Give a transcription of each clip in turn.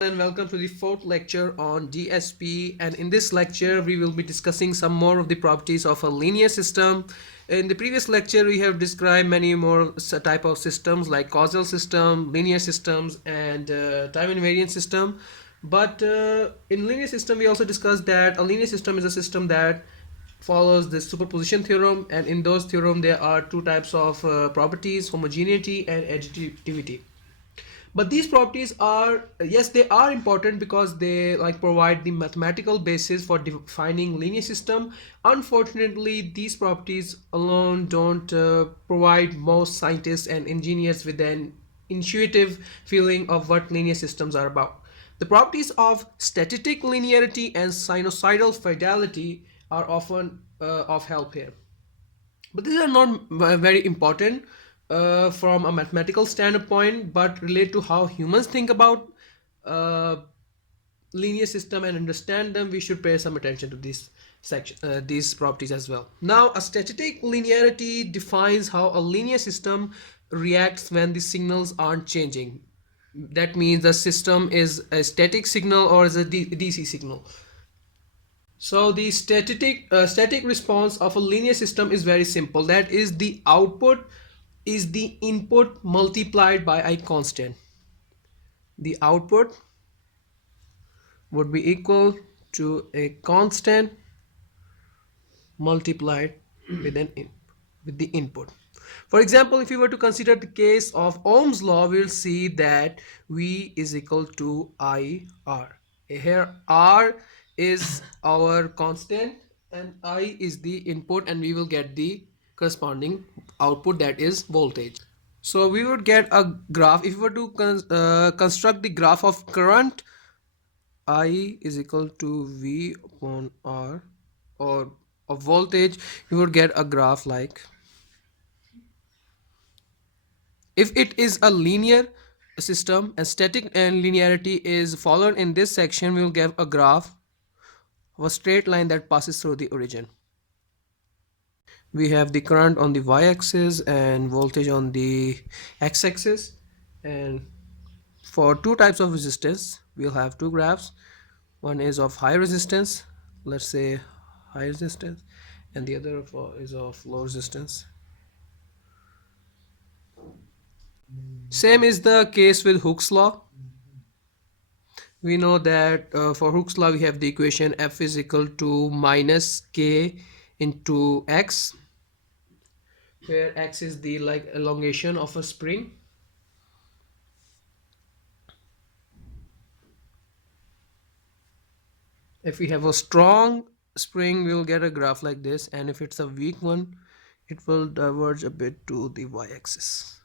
And welcome to the fourth lecture on DSP. And in this lecture, we will be discussing some more of the properties of a linear system. In the previous lecture, we have described many more type of systems like causal system, linear systems, and time invariant system. But in linear system, we also discussed that a linear system is a system that follows the superposition theorem, and in those theorem there are two types of properties: homogeneity and additivity. But these properties are, yes, they are important because they like provide the mathematical basis for defining linear system. Unfortunately, these properties alone don't provide most scientists and engineers with an intuitive feeling of what linear systems are about. The properties of static linearity and sinusoidal fidelity are often of help here, but these are not very important from a mathematical standpoint, but relate to how humans think about uh, linear system and understand them. We should pay some attention to these properties as well. Now, a static linearity defines how a linear system reacts when the signals aren't changing. That means the system is a static signal or is a DC signal. So the static response of a linear system is very simple. That is, the output is the input multiplied by a constant. The output would be equal to a constant multiplied with with the input. For example, if you were to consider the case of Ohm's law, we'll see that V is equal to IR. Here R is our constant and I is the input, and we will get the corresponding output, that is voltage. So we would get a graph. If we were to construct the graph of current, I is equal to V upon R, or of voltage, you would get a graph like, if it is a linear system and static and linearity is followed in this section, we will get a graph of a straight line that passes through the origin. We have the current on the y-axis and voltage on the x-axis, and for two types of resistance we'll have two graphs. One is of high resistance, let's say high resistance, and the other is of low resistance. Same is the case with Hooke's law. We know that for Hooke's law we have the equation F is equal to minus K into X, where X is the like elongation of a spring. If we have a strong spring, we'll get a graph like this, and if it's a weak one, it will diverge a bit to the y-axis.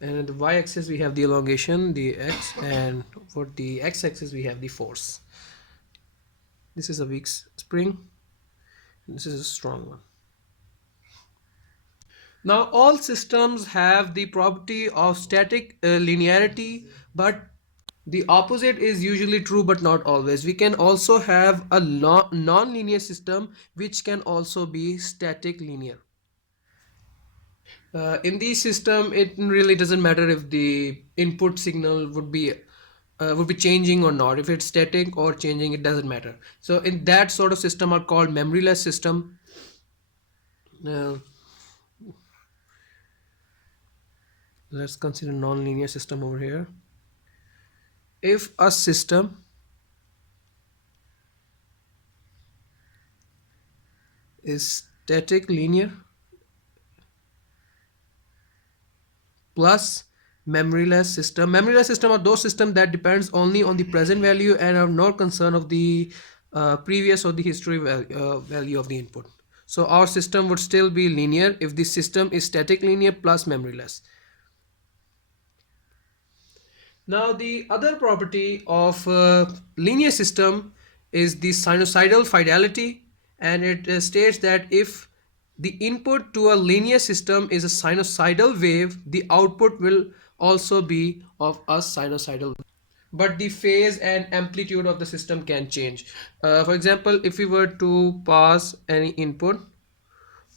And in the y-axis we have the elongation, the x, and for the x-axis we have the force. This is a weak spring, and this is a strong one. Now all systems have the property of static linearity, but the opposite is usually true, but not always. We can also have a non-linear system which can also be static linear. In the system, it really doesn't matter if the input signal would be changing or not. If it's static or changing, it doesn't matter. So in that sort of system are called memoryless system. Now let's consider non-linear system over here. If a system is static linear plus memoryless system. Memoryless system are those systems that depends only on the present value and are not concerned of the previous or the history value of the input. So our system would still be linear if the system is static linear plus memoryless. Now the other property of linear system is the sinusoidal fidelity, and it states that if the input to a linear system is a sinusoidal wave, the output will also be of a sinusoidal wave. But the phase and amplitude of the system can change. For example, if we were to pass any input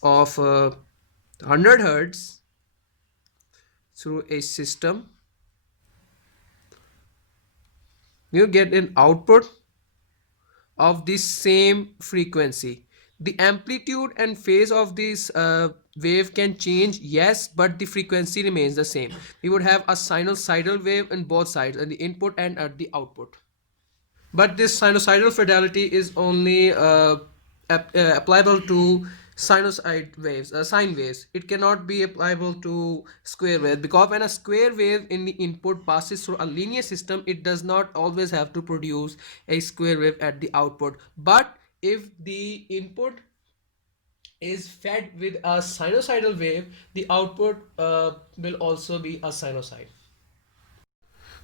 of 100 hertz through a system, you get an output of the same frequency. The amplitude and phase of this wave can change, yes, but the frequency remains the same. We would have a sinusoidal wave on both sides, at the input and at the output. But this sinusoidal fidelity is only applicable to sinusoid waves, sine waves. It cannot be applicable to square waves, because when a square wave in the input passes through a linear system, it does not always have to produce a square wave at the output. But if the input is fed with a sinusoidal wave, the output will also be a sinusoid.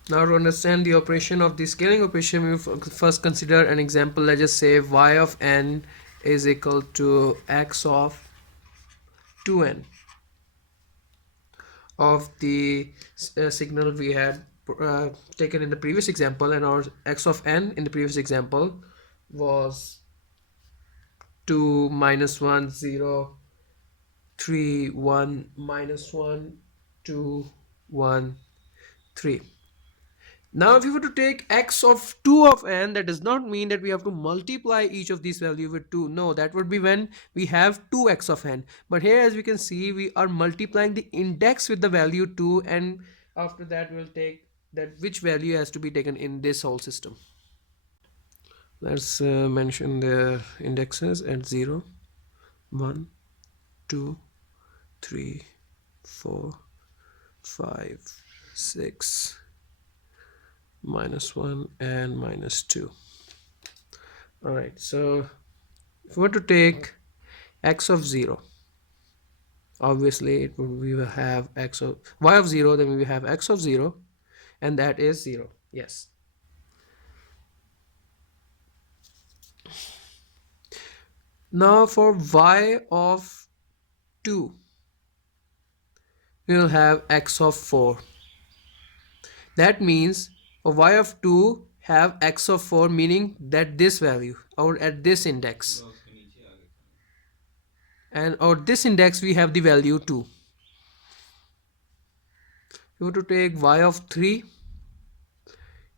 Now, to understand the operation of the scaling operation, we will first consider an example. Let's just say y of n is equal to x of 2n of the signal we had taken in the previous example, and our x of n in the previous example was 2 minus 1 0 3 1 minus 1 2 1 3. Now, if you were to take x of 2 of n, that does not mean that we have to multiply each of these values with 2. No, that would be when we have 2x of n. But here, as we can see, we are multiplying the index with the value 2, and after that we'll take that which value has to be taken in this whole system. Let's mention the indexes at 0, 1, 2, 3, 4, 5, 6, minus 1 and minus 2. Alright, so if we were to take x of 0, obviously it would, we will have x of y of 0, then we will have x of 0, and that is 0. Yes. Now for y of 2, we will have x of 4. That means for y of 2 have x of 4, meaning that this value or at this index, and or this index we have the value 2. If you were to take y of 3,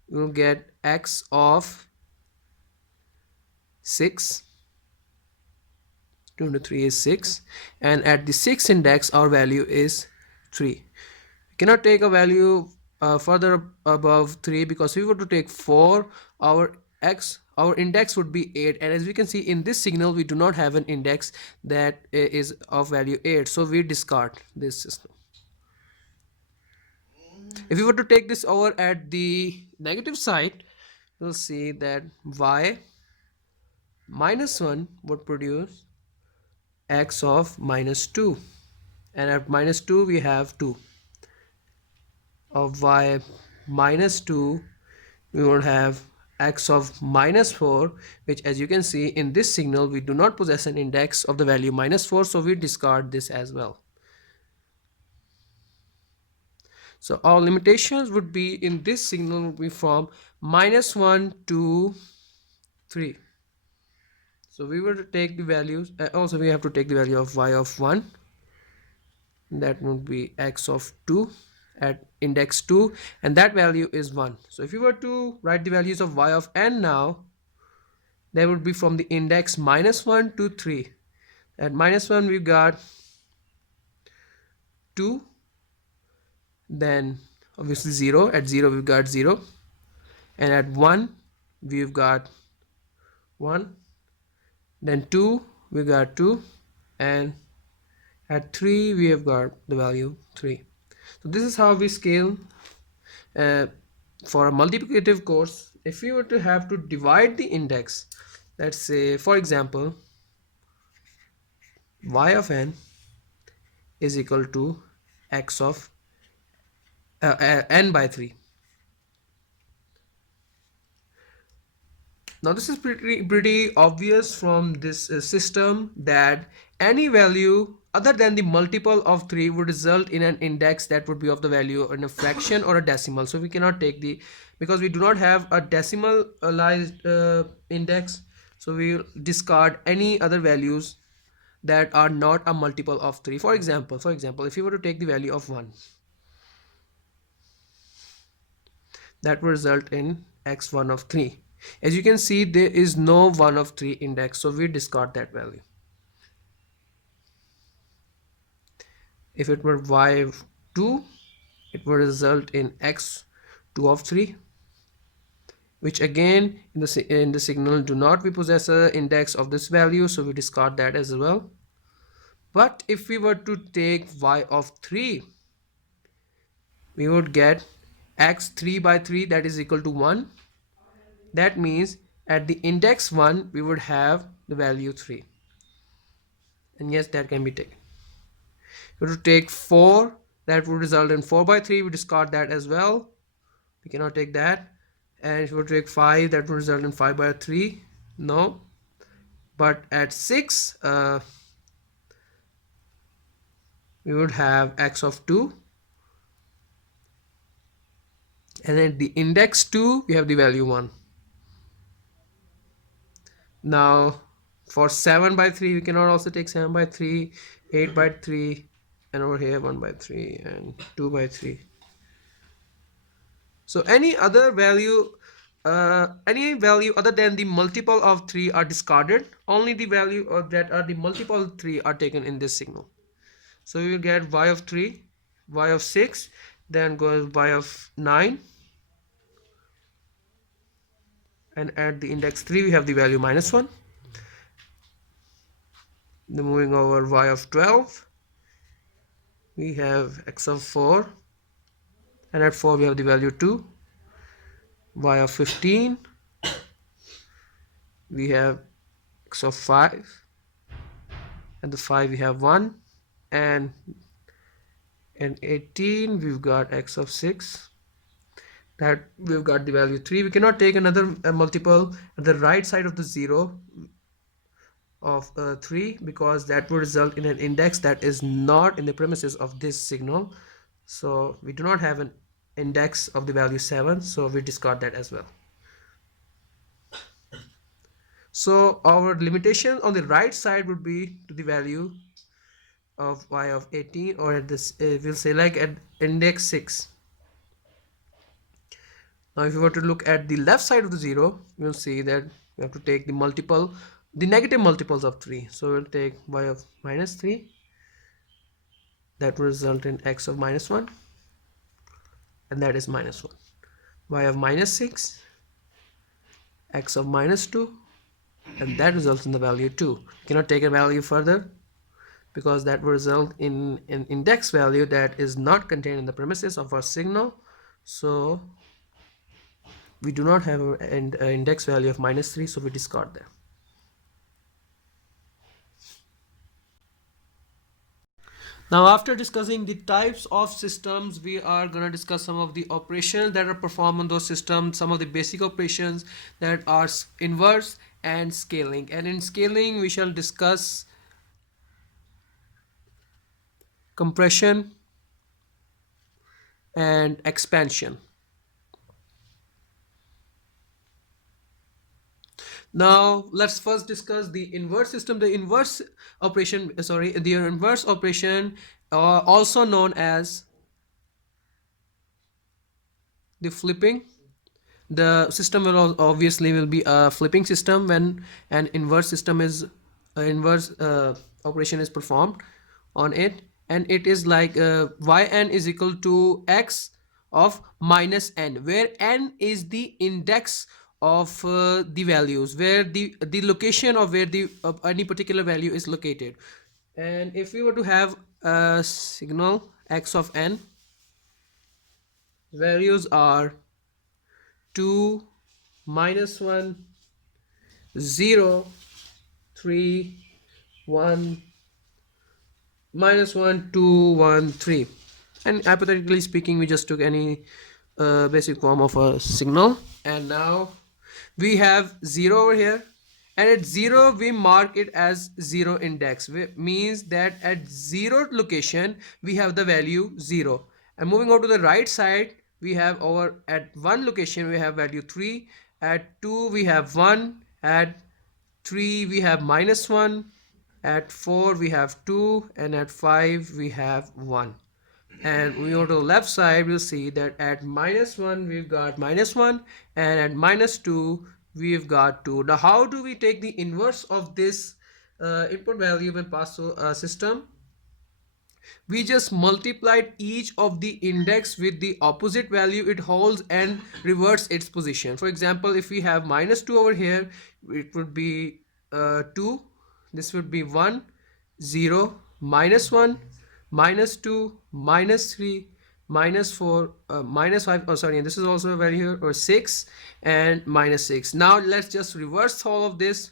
you will get x of 6. 2 into 3 is 6, and at the 6th index our value is 3. We cannot take a value further above 3, because if we were to take 4, our index would be 8, and as we can see in this signal we do not have an index that is of value 8, so we discard this system. If we were to take this over at the negative side, we'll see that y minus 1 would produce x of minus 2, and at minus 2 we have 2. Of y minus 2 we would have x of minus 4, which, as you can see in this signal, we do not possess an index of the value minus 4, so we discard this as well. So our limitations would be in this signal would be from minus 1 to 3. So we were to take the values, also we have to take the value of y of 1, that would be x of 2 at index 2, and that value is 1. So if you were to write the values of y of n now, they would be from the index minus 1 to 3. At minus 1 we got 2, then obviously 0. At 0 we've got 0, and at 1 we've got 1, then 2 we got 2, and at 3 we have got the value 3. So this is how we scale for a multiplicative course. If we were to have to divide the index, let's say for example y of n is equal to x of n by 3. Now this is pretty obvious from this system that any value other than the multiple of 3 would result in an index that would be of the value in a fraction or a decimal. So we cannot take the, because we do not have a decimalized index, so we will discard any other values that are not a multiple of 3. For example, if you were to take the value of 1, that will result in x1 of 3. As you can see, there is no 1 of 3 index, so we discard that value. If it were y of 2, it will result in x2 of 3, which again in the signal do not we possess a index of this value, so we discard that as well. But if we were to take y of 3, we would get x3 by 3, that is equal to 1. That means at the index 1 we would have the value 3, and yes, that can be taken. If we were to take 4, that would result in 4 by 3, we discard that as well, we cannot take that. And if we were to take 5, that would result in 5 by 3, no. But at 6 we would have x of 2, and at the index 2 we have the value 1. Now for 7 by 3 we cannot also take 7 by 3, 8 by 3, and over here 1 by 3 and 2 by 3. So any other value other than the multiple of 3 are discarded. Only the value of that are the multiple of 3 are taken in this signal. So we will get y of 3, y of 6, then goes y of 9, and at the index 3 we have the value -1. Then moving over y of 12, we have x of 4, and at 4 we have the value 2. Y of 15, we have x of 5, and the 5 we have 1, and in 18 we've got x of 6, that we've got the value 3. We cannot take another multiple at the right side of the 0 of 3, because that would result in an index that is not in the premises of this signal. So we do not have an index of the value 7, so we discard that as well. So our limitation on the right side would be to the value of y of 18, or at this we'll say like at index 6. Now if you were to look at the left side of the 0, you'll see that we have to take the negative multiples of 3. So we'll take y of -3, that will result in x of -1, and that is -1. Y of -6, x of -2, and that results in the value 2. You cannot take a value further, because that will result in an index value that is not contained in the premises of our signal. So we do not have an index value of -3, so we discard that. Now after discussing the types of systems, we are going to discuss some of the operations that are performed on those systems, some of the basic operations that are inverse and scaling. And in scaling we shall discuss compression and expansion. Now let's first discuss the inverse system. The inverse operation, also known as the flipping. The system will obviously be a flipping system when an inverse system is operation is performed on it, and it is like yn is equal to x of -n, where n is the index of the values, where the location of where the any particular value is located. And if we were to have a signal x of n, values are 2, -1, 0, 3, 1, -1, 2, 1, 3, and hypothetically speaking we just took any basic form of a signal. And now we have 0 over here, and at 0 we mark it as 0 index, which means that at 0 location we have the value 0. And moving over to the right side, we have over at 1 location we have value 3, at 2 we have 1, at 3 we have -1, at 4 we have 2, and at 5 we have 1. And we go to the left side, we'll see that at -1 we've got -1, and at -2 we've got 2. Now how do we take the inverse of this input value when passed to a system? We just multiplied each of the index with the opposite value it holds and reverse its position. For example, if we have -2 over here, it would be 2. This would be 1, 0, -1, -2, -3, -4, -5. Oh, sorry, and this is also a value here, or 6, and -6. Now let's just reverse all of this.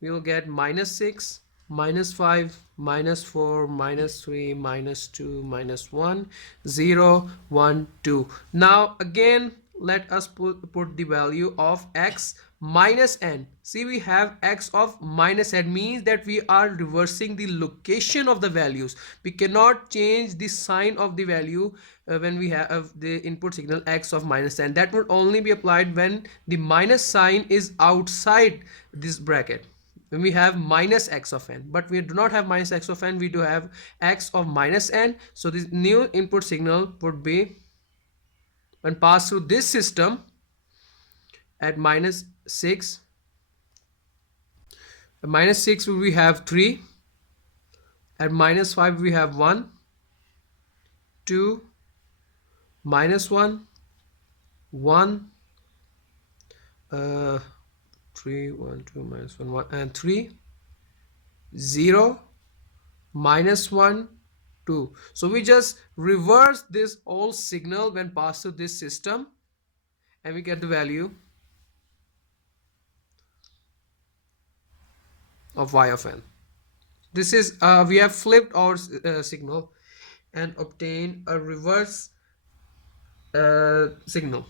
We will get -6, -5, -4, -3, -2, -1, 0, 1, 2. Now again, let us put the value of x minus n. See, we have x of minus n, means that we are reversing the location of the values. We cannot change the sign of the value when we have the input signal x of minus n. That would only be applied when the minus sign is outside this bracket, when we have minus x of n. But we do not have minus x of n, we do have x of minus n. So this new input signal would be, when passed through this system, at -6, at -6 we have 3, at -5 we have 1, 2, -1, 1, 3, 1, 2, -1, 1, and 3, 0, -1, 2. So we just reverse this whole signal when passed through this system, and we get the value of y of n. This is we have flipped our signal and obtained a reverse signal.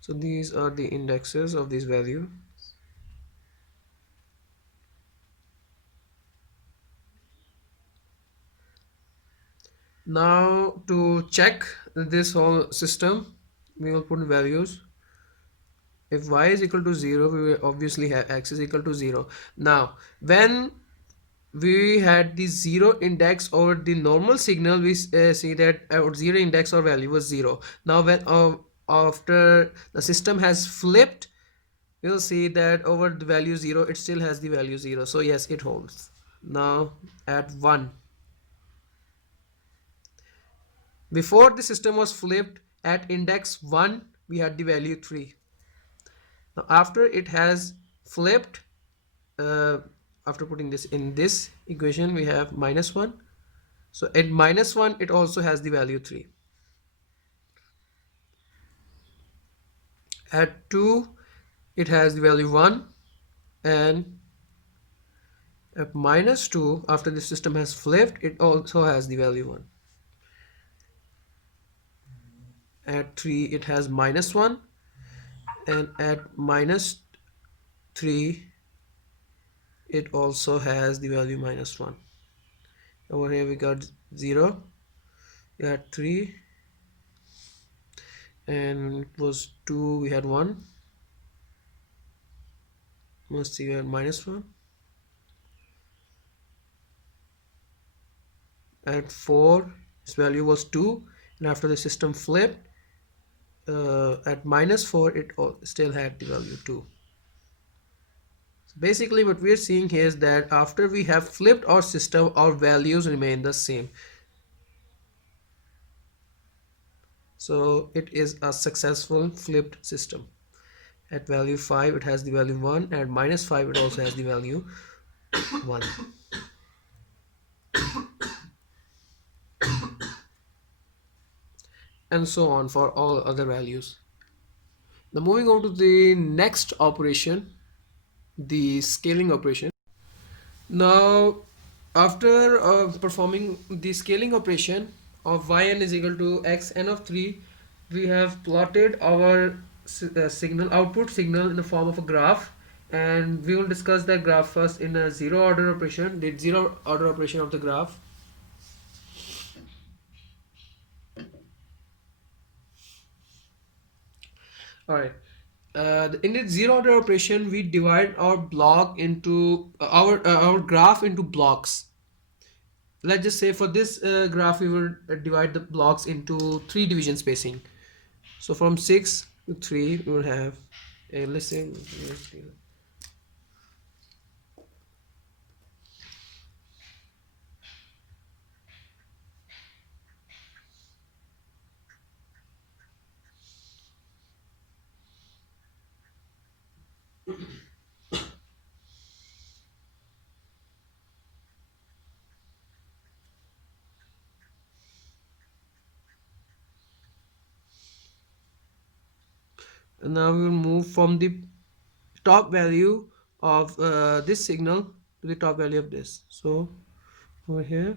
So these are the indexes of this value. Now to check this whole system, we will put values. If y is equal to 0, we will obviously have x is equal to 0. Now when we had the 0 index over the normal signal, we see that our 0 index or value was 0. Now when after the system has flipped, we'll see that over the value 0, it still has the value 0. So yes, it holds. Now at 1, before the system was flipped, at index 1 we had the value 3. Now after it has flipped, after putting this in this equation, we have -1. So at -1 it also has the value 3. At 2 it has the value 1, and at -2, after the system has flipped, it also has the value 1. At 3 it has -1, and at -3 it also has the value -1. Over here we got 0, we had 3, and it was 2, we had 1, must see we had -1. At 4 its value was 2, and after the system flipped, at -4 it still had the value 2. So basically what we are seeing here is that after we have flipped our system, our values remain the same. So it is a successful flipped system. At value 5 it has the value 1, and at -5 it also has the value 1. And so on for all other values. Now moving on to the next operation, the scaling operation. Now after performing the scaling operation of yn is equal to xn of 3, we have plotted our signal, output signal, in the form of a graph, and we will discuss that graph first in a zero order operation, the zero order operation of the graph. Alright, in the zero order operation we divide our block into our graph into blocks. let's just say for this graph we will divide the blocks into 3 division spacing. So from 6 to 3 we will have a listen. And now we will move from the top value of this signal to the top value of this. So over here,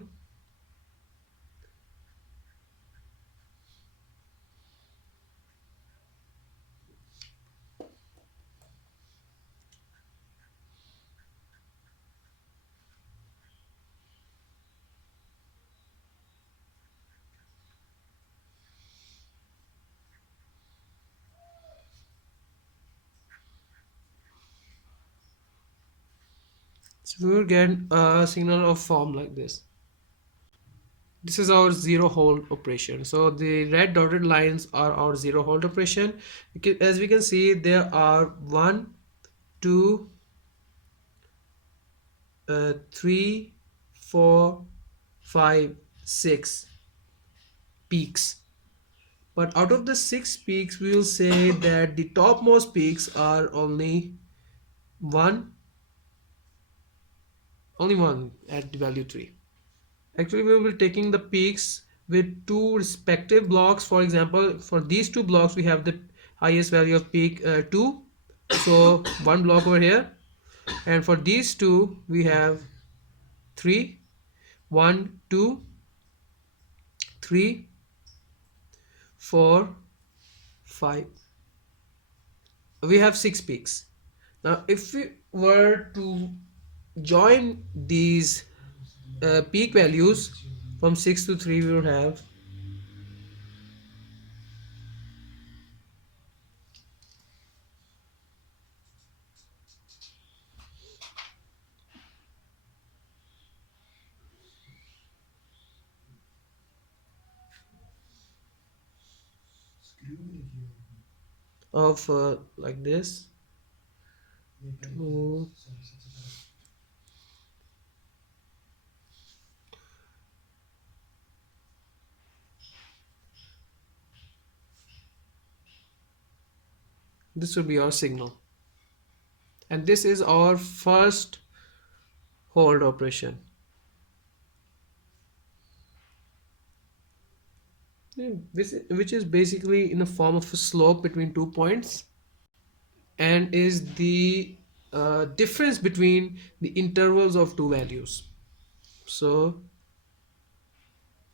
so we will get a signal of form like this. This is our zero hold operation. So the red dotted lines are our zero hold operation. As we can see, there are 1, 2, 3, 4, 5, 6 peaks. But out of the 6 peaks, we will say that the topmost peaks are one, only one at the value 3. Actually, we will be taking the peaks with two respective blocks. For example, for these two blocks, we have the highest value of peak 2. So one block over here. And for these two, we have 3, 1, 2, 3, 4, 5. We have 6 peaks. Now, if we were to join these peak values from 6 to 3, we will have of like this. Two, this will be our signal, and this is our first hold operation. Yeah, which is basically in the form of a slope between 2 points and is the difference between the intervals of two values. So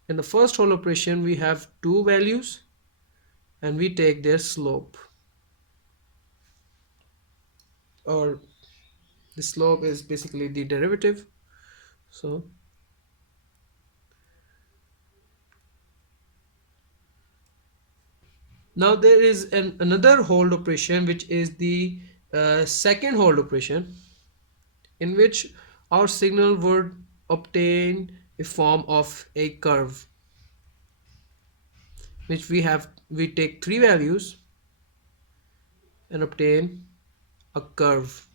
in the first hold operation we have two values and we take their slope, or the slope is basically the derivative. So now there is another hold operation, which is the second hold operation, in which our signal would obtain a form of a curve, which we take three values and obtain a curve.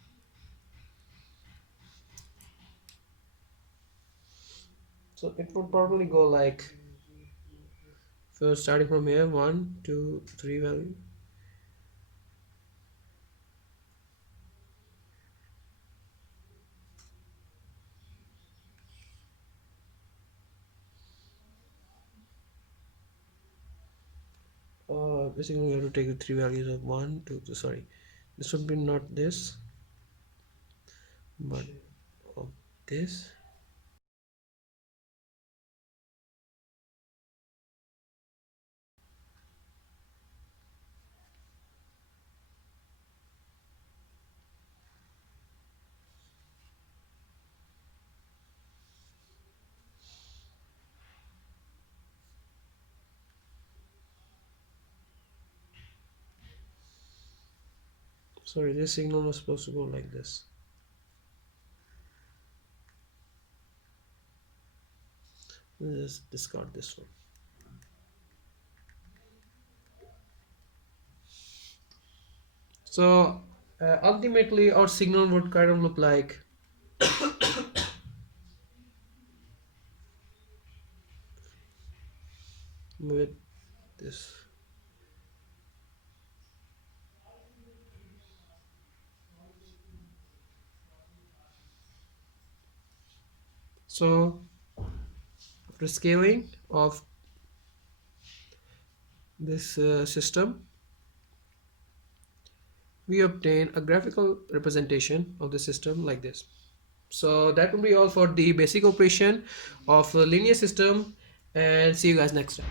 So it would probably go like, first starting from here, 1, 2, 3 value. Basically we have to take the three values of 1, 2, sorry, this would be not this but of this. Sorry, this signal was supposed to go like this. Let's discard this one. So ultimately our signal would kind of look like with this. So after scaling of this system, we obtain a graphical representation of the system like this. So that will be all for the basic operation of a linear system, and see you guys next time.